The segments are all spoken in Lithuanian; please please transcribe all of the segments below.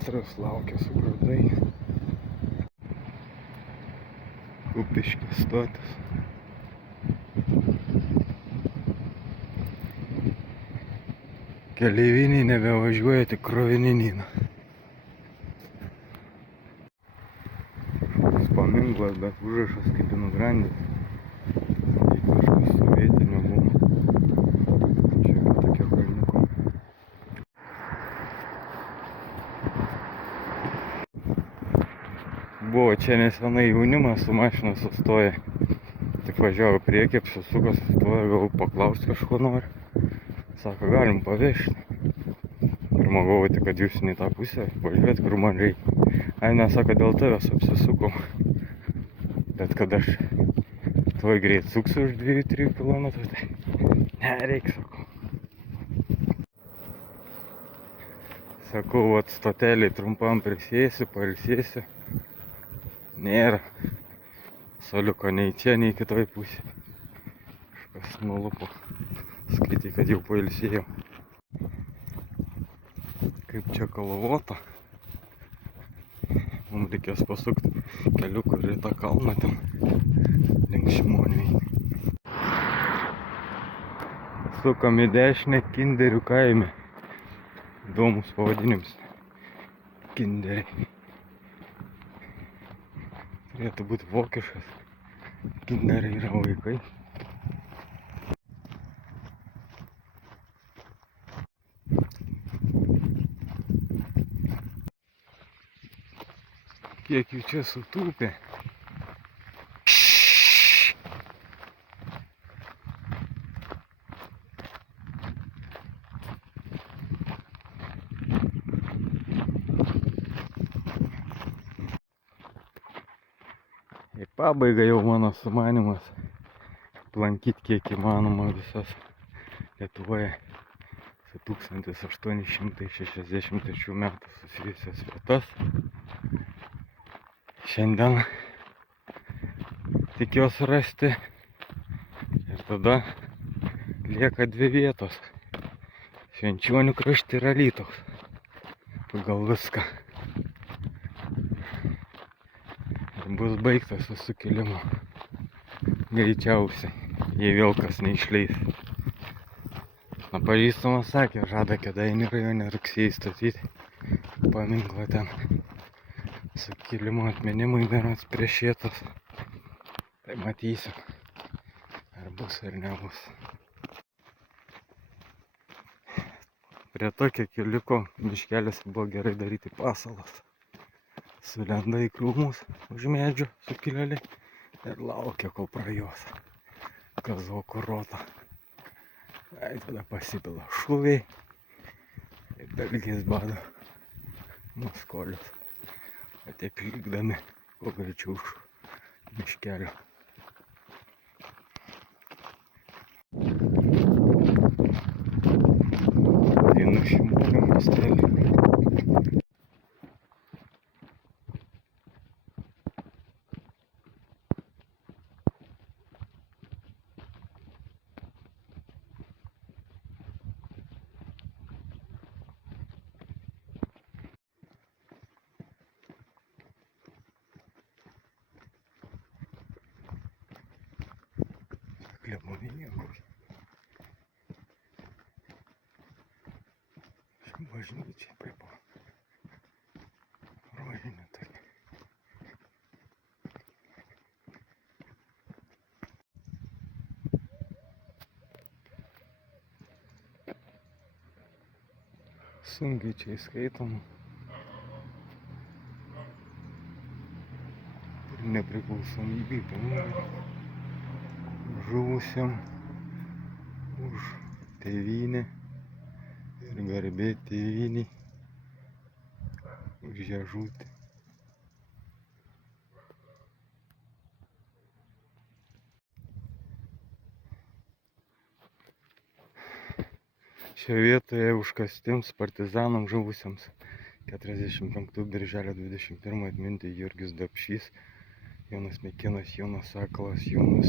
Moteris laukia su grūdai. Kupiškio stotis. Keleiviniai nebevažiuoja, tik krovininiai. Paminklas, bet užrašas kaip Inograndis. Kažkas sovietinio buvo. Čia yra tokia kalniuko. Buvo čia nesenai jaunimas su mašina sustoja. Tik važiavo priekį, apsisuko, sustoja, galvoju paklausti kažko nori. Sako, galim pavežti. Pirma galvoju, kad jūs ne tą pusę, važiuojat, kur man reikia. Ai, nesako, dėl tavęs apsisukom. Bet kad aš tuoj greit suksiu už 2-3 km, tai nereik, sakau. Sakau, vat stoteliai trumpam prisėsiu, pailsėsiu. Nėra. Soliuko nei čia, nei kitoj pusė. Kažkas nulupo. Skaitai, kad jau pailsėjau. Kaip čia kalvota. Mums reikės pasukti keliu, kur į tą kalną ten. Link Šimoniui. Sukam į dešinę Kinderių kaime. Įdomus pavadinims. Kinderiai. Turėtų būti vokiškas. Kinderiai yra vaikai. Kiek jų čia sutūpė. Į pabaigą jau mano sumanimas aplankyti kiek įmanoma visas Lietuvoje su 1863 metų susijusias vietas. Šiandien tikiuosi rasti ir tada lieka 2 vietos. Švenčionių krašte ir Alytaus. Pagal viską. Bus baigtas su sukilimu. Greičiausiai, jei vėl kas neišleis. Pažįstamas sakė, žada Kėdainių rajone rugsėjį statyti paminklą ten. Sukilimo atminimui berods prieš Šėtos. Tai matysim, ar bus ar nebus. Prie tokio keliuko miškeliuose buvo gerai daryti pasalas. Sulenda į krūmus už medžių sukilėliai ir laukia, kol prajuos kazokų rota. Ai, tada pasipila šūviai ir dalgis bado maskolius. O tie klykdami kuo greičiau už miškelio. Vienu Šimonio miestelį. Klebonija kokia. Bažnyčia prie rožinė tokia. Sunkiai čia įskaitom. Ir nepriklausomybei žuvusiam už tėvynę ir garbė tėvynei už ją žūti. Šioje vietoje užkastiems partizanams žuvusiems 45 birželio 21 atminti Jurgis Dapšys, Jonas Mikinas, Jonas Sakalas, Jonas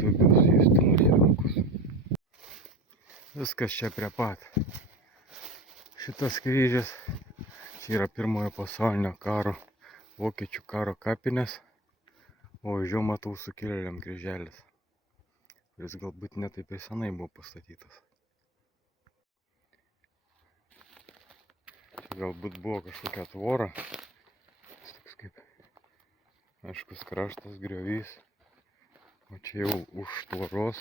Tubius, Justinas Jankus. Viskas čia prie pat. Šitas kryžius, čia yra pirmojo pasaulinio karo, vokiečių karo kapinės, o už jo matau sukilėliam kryželis, kuris galbūt netaip ir senai buvo pastatytas. Galbūt buvo kažkokia tvora, toks kaip aiškus kraštas, griovys, o čia jau už tvoros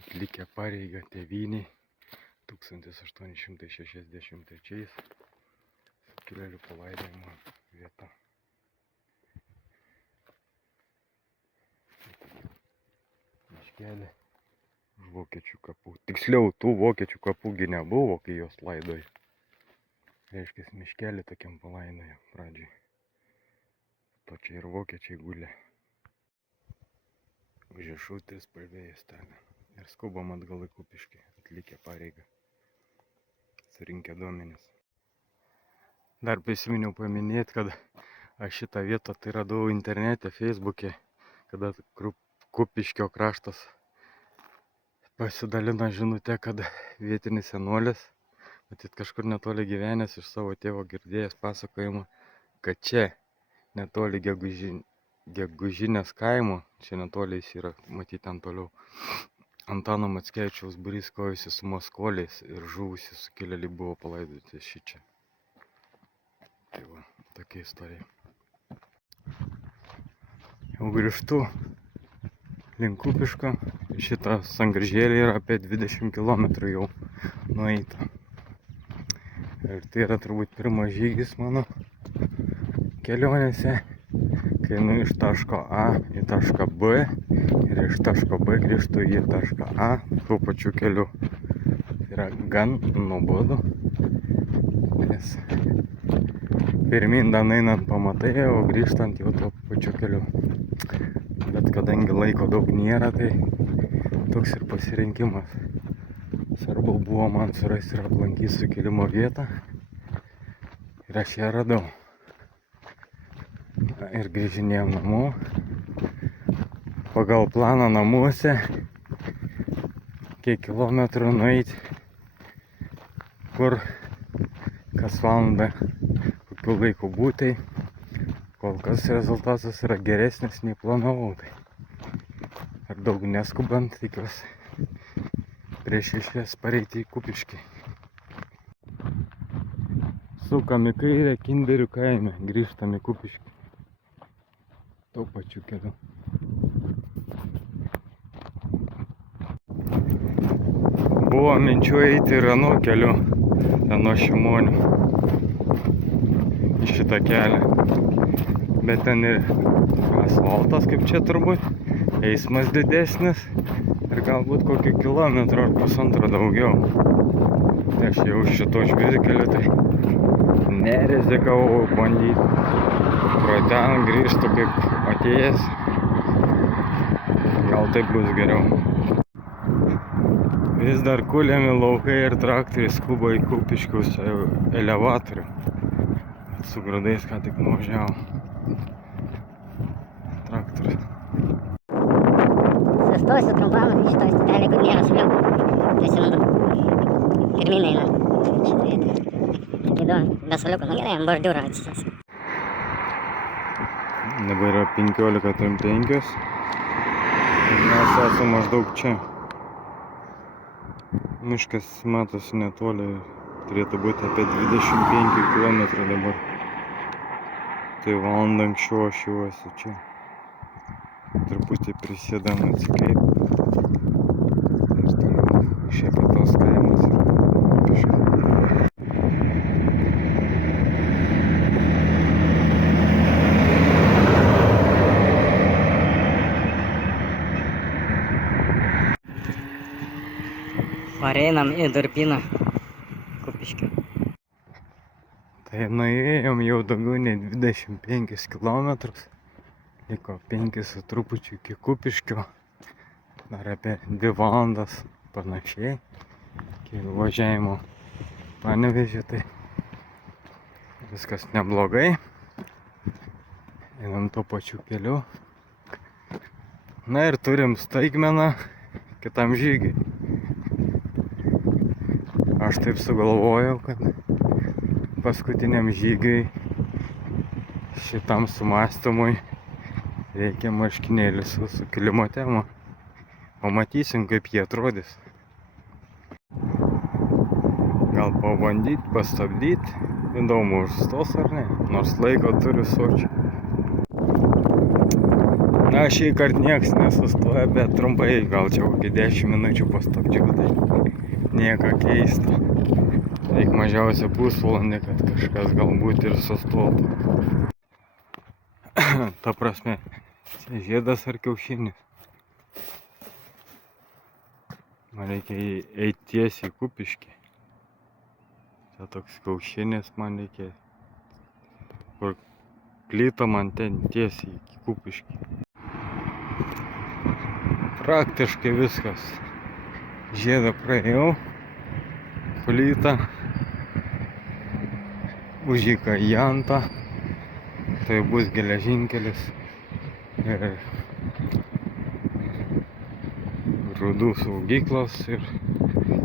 atlikę pareigą tėvynei 1863 sukilėlių palaidojimo vieta. Miškelį už vokiečių kapų. Tiksliau, tų vokiečių kapųgi nebuvo, kai jos laidojo. Reiškia, miškelį tokiam palaidojo pradžiai. To čia ir vokiečiai gulė. Užrašau trispalvė juostelė. Ir skubam atgal į Kupiškį, atlikę pareigą, surinkę duomenis. Dar prisiminiau paminėti, kad aš šitą vietą tai radau internete, Facebook'e, kada Kupiškio kraštas pasidalino žinutę, kad vietinis senuolis, matyt kažkur netoli gyvenęs, iš savo tėvo girdėjęs pasakojimą, kad čia netoli Gegužinės kaimo, čia netoli jis yra, matyt ten toliau, Antano Mackevičiaus būrys kojosi su maskoliais ir žuvusi sukilėliai buvo palaidoti šičia. Tai va, tokia istorija. Jau grįžtu link Kupiško. Šitą sangrįžėlį yra apie 20 km jau nueita. Ir tai yra turbūt pirmas žygis mano kelionėse, kai einu iš taško A į tašką B ir iš taško B grįžtu į tašką A tuo pačiu keliu. Tai yra gan nuobodu, nes pirmyn dar einant pamatai, o grįžtant jau tuo pačiu keliu. Bet kadangi laiko daug nėra, tai toks ir pasirinkimas. Svarbu buvo man surasti ir aplankyti sukilimo vietą ir aš ją radau. Ir grįžinėjom namo. Pagal planą namuose, kiek kilometrų nueiti, kur kas valandą, kokiu laiku būti. Kol kas rezultatas yra geresnis nei planavau. Ir daug neskubant, tikiuosi prieš išvės pareiti į Kupiškį. Sukam į kairę Kinderių kaime, grįžtam į Kupiškį. Tuo pačiu keliu. Buvo minčių eiti ir anuo keliu, ten nuo Šimonių, į šitą kelią. Bet ten ir asfaltas, kaip čia turbūt, eismas didesnis ir galbūt kokį kilometrą ar pusantro daugiau. Tai aš jau šito žvyrkeliu, tai nerizikavau bandyti pro ten grįžtų kaip atėjęs. Gal taip bus geriau. Vis dar kuliami laukai ir traktoriai skuba į Kupiškiaus elevatorių. Su grūdais ką tik nuvažiavo traktorius. Sustosiu trumpam šitoj stotelėj, kur nėra suoliukų. Prisimenu, pirmyn eina. Įdomu, be suoliukų. Nu gerai, ant bordiūro atsisėsiu. Dabar yra 15:05 ir mes esame maždaug čia. Miškas matosi netoli, turėtų būti apie 25 km dabar. Tai valandą anksčiau aš jau esu čia. Truputį prisėdam atsikreipti. Ir toliau Šepetos kaimas ir Kupiškis. Pareinam į Durpyną, Kupiškio. Tai nuėjom jau daugiau nei 25 km. Liko 5 su trupučiu iki Kupiškio. Dar apie 2 valandas panašiai. Iki važiavimo Panevėžį, tai viskas neblogai. Einam tuo pačiu keliu. Na ir turim staigmeną kitam žygiui. Aš taip sugalvojau, kad paskutiniam žygiui, šitam sumastymui, reikia marškinėlių su sukilimo tema. O matysim, kaip jie atrodys. Gal pabandyt, pastabdyt. Įdomu, užstos ar ne, nors laiko turiu sočiai. Na, šį kartą nieks nesustoja, bet trumpai, gal čia kokį 10 minučių pastabdžiau, tai nieko keisto. Reik mažiausia pusvalandį, kad kažkas galbūt ir sustotų. Ta prasme, čia žiedas ar kiaušinis. Man reikia eiti tiesiai į Kupiškį. Čia toks kiaušinis man reikia. Kur plyta man ten tiesiai į Kupiškį. Praktiškai viskas. Žiedą praėjau. Plyta. Užyka jantą. Tai bus geležinkelis. Ir grūdų saugyklos ir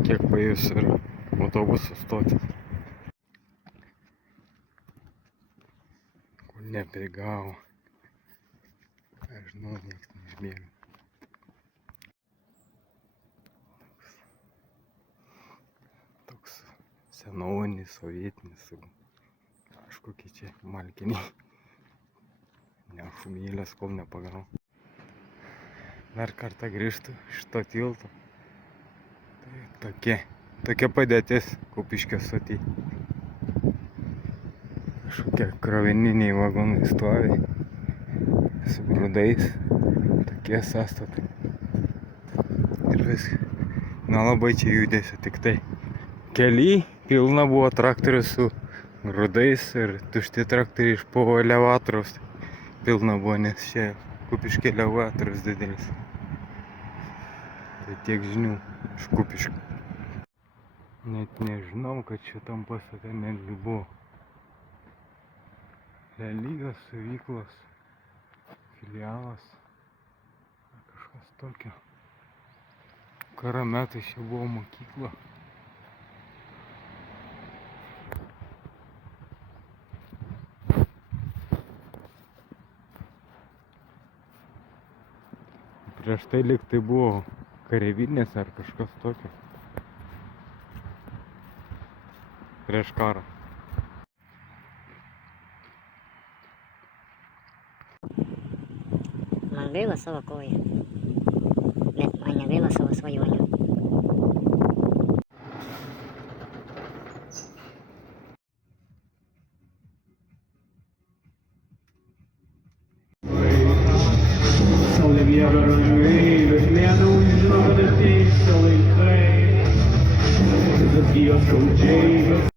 kiek paėjus ir autobusų stotis. Kur neprigavo. Aš žinau, nieks neišbėga. Toks senovinis, sovietinis. Kažkokie čia malkiniai. Nešumėlės, kol nepagavau. Dar kartą grįžtu iš to tilto. Tai tokia padėtis Kupiškio stoty. Kažkokie krovininiai vagonai stovi. Su grūdais. Tokie sąstatai. Ir viskas. Na, labai čia judėsi, tik tai. Kely pilna buvo traktorių su grūdais ir tušti traktoriai iš po elevatoriaus. Pilna buvo, nes čia Kupiškio elevatorius didelis. Tai tiek žinių iš Kupiškio. Net nežinau, kad šitam pastate netgi buvo realybės saugyklos filialas. Kažkas tokio. Karo metais čia buvo mokykla. Prieš tai lyg tai buvo kareivinės ar kažkas tokio. Prieš karą. Man gaila savo koją, bet man negaila savo svajonių. Sans les bières de la nuit, le piano joue de tes sur les traits. The deal so James.